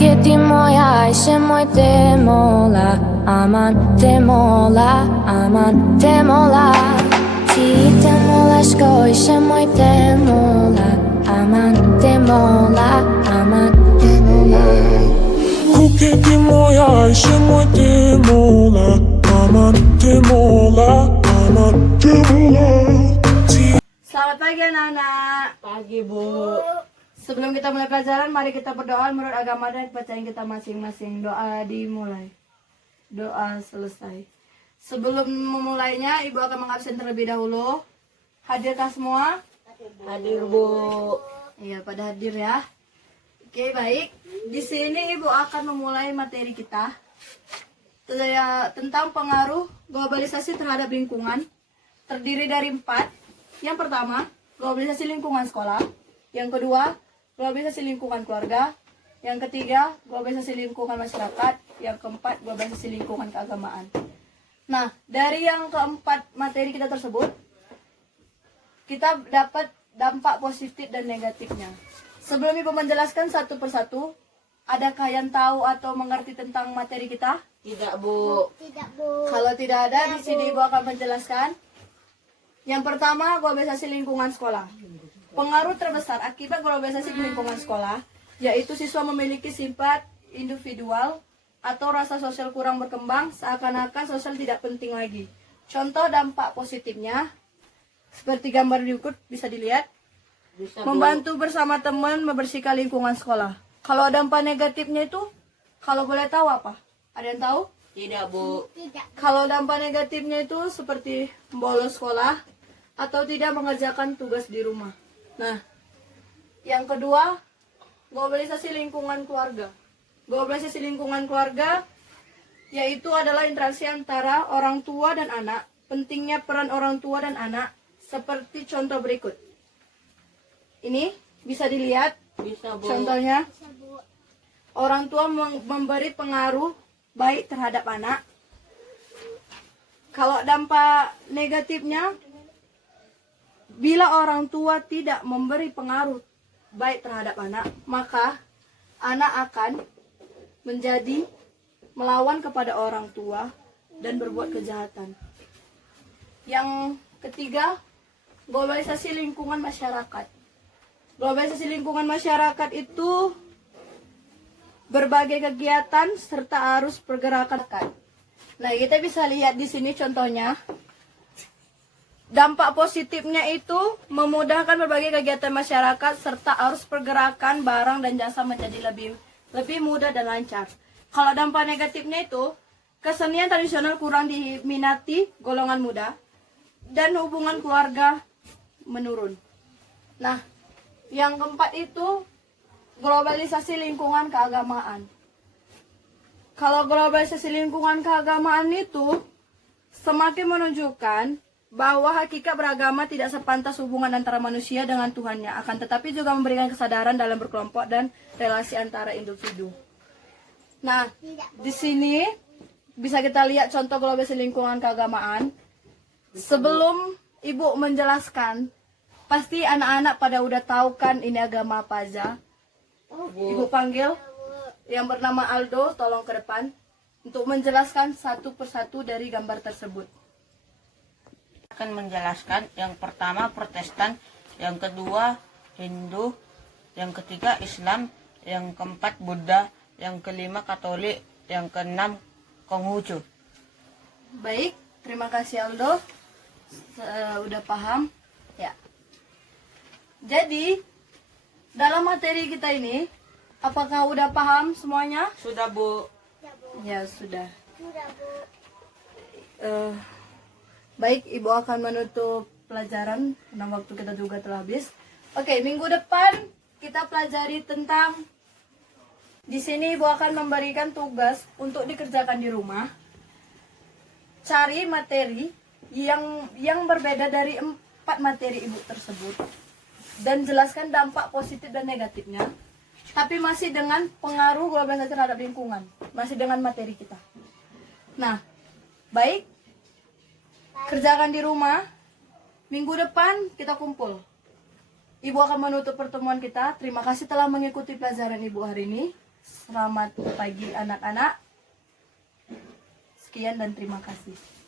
Kuke di moja, ajse moj te mola, aman te mola. Ti te mola, shkoj she moj te mola, aman te mola. Kuke ti moja, ajse moj te mola, aman te mola. Selamat pagi anak-anak. Pagi, Bu. Sebelum kita mulai pelajaran, mari kita berdoa menurut agama dan kepercayaan kita masing-masing. Doa dimulai. Doa selesai. Sebelum memulainya, Ibu akan mengabsen terlebih dahulu. Hadirkah semua? Hadir, Bu. Iya, pada hadir ya. Oke, baik. Di sini Ibu akan memulai materi kita tentang pengaruh globalisasi terhadap lingkungan. Terdiri dari 4. Yang pertama, globalisasi lingkungan sekolah. Yang kedua, globalisasi lingkungan keluarga. Yang ketiga, globalisasi lingkungan masyarakat. Yang keempat, globalisasi lingkungan keagamaan. Nah, dari yang keempat materi kita tersebut, kita dapat dampak positif dan negatifnya. Sebelum Ibu menjelaskan satu persatu, adakah yang tahu atau mengerti tentang materi kita? Tidak, Bu. Kalau tidak ada, di sini Ibu akan menjelaskan. Yang pertama, globalisasi lingkungan sekolah. Pengaruh terbesar akibat globalisasi lingkungan sekolah, yaitu siswa memiliki sifat individual atau rasa sosial kurang berkembang, seakan-akan sosial tidak penting lagi. Contoh dampak positifnya, seperti gambar berikut bisa dilihat. Bisa, Bu. Membantu bersama teman membersihkan lingkungan sekolah. Kalau dampak negatifnya itu, kalau boleh tahu apa? Ada yang tahu? Tidak, Bu. Kalau dampak negatifnya itu seperti bolos sekolah atau tidak mengerjakan tugas di rumah. Nah, yang kedua, globalisasi lingkungan keluarga. Globalisasi lingkungan keluarga yaitu adalah interaksi antara orang tua dan anak. Pentingnya peran orang tua dan anak seperti contoh berikut. Ini bisa dilihat Bisa, Bu. contohnya. Orang tua memberi pengaruh baik terhadap anak. Kalau dampak negatifnya, bila orang tua tidak memberi pengaruh baik terhadap anak, maka anak akan menjadi melawan kepada orang tua dan berbuat kejahatan. Yang ketiga, globalisasi lingkungan masyarakat. Globalisasi lingkungan masyarakat itu berbagai kegiatan serta arus pergerakan. Nah, kita bisa lihat di sini contohnya. Dampak positifnya itu memudahkan berbagai kegiatan masyarakat serta arus pergerakan barang dan jasa menjadi lebih mudah dan lancar. Kalau dampak negatifnya itu, kesenian tradisional kurang diminati golongan muda dan hubungan keluarga menurun. Nah, yang keempat itu globalisasi lingkungan keagamaan. Kalau globalisasi lingkungan keagamaan itu semakin menunjukkan bahwa hakikat beragama tidak sepantas hubungan antara manusia dengan Tuhannya, akan tetapi juga memberikan kesadaran dalam berkelompok dan relasi antara individu. Nah, di sini bisa kita lihat contoh globalisasi lingkungan keagamaan. Sebelum Ibu menjelaskan, pasti anak-anak pada udah tahu kan ini agama apa aja. Ibu panggil yang bernama Aldo, tolong ke depan untuk menjelaskan satu persatu dari gambar tersebut. Akan menjelaskan yang pertama Protestan, yang kedua Hindu, yang ketiga Islam, yang keempat Buddha, yang kelima Katolik, yang keenam Konghucu. Baik, terima kasih Aldo. Udah paham? Ya. Jadi, dalam materi kita ini, apakah udah paham semuanya? Sudah, Bu. Ya, sudah. Baik, Ibu akan menutup pelajaran karena waktu kita juga telah habis. Oke, minggu depan kita pelajari tentang, di sini Ibu akan memberikan tugas untuk dikerjakan di rumah. Cari materi yang berbeda dari 4 materi Ibu tersebut dan jelaskan dampak positif dan negatifnya, tapi masih dengan pengaruh globalisasi terhadap lingkungan, masih dengan materi kita. Nah, baik, kerjakan di rumah. Minggu depan kita kumpul. Ibu akan menutup pertemuan kita. Terima kasih telah mengikuti pelajaran Ibu hari ini. Selamat pagi anak-anak. Sekian dan terima kasih.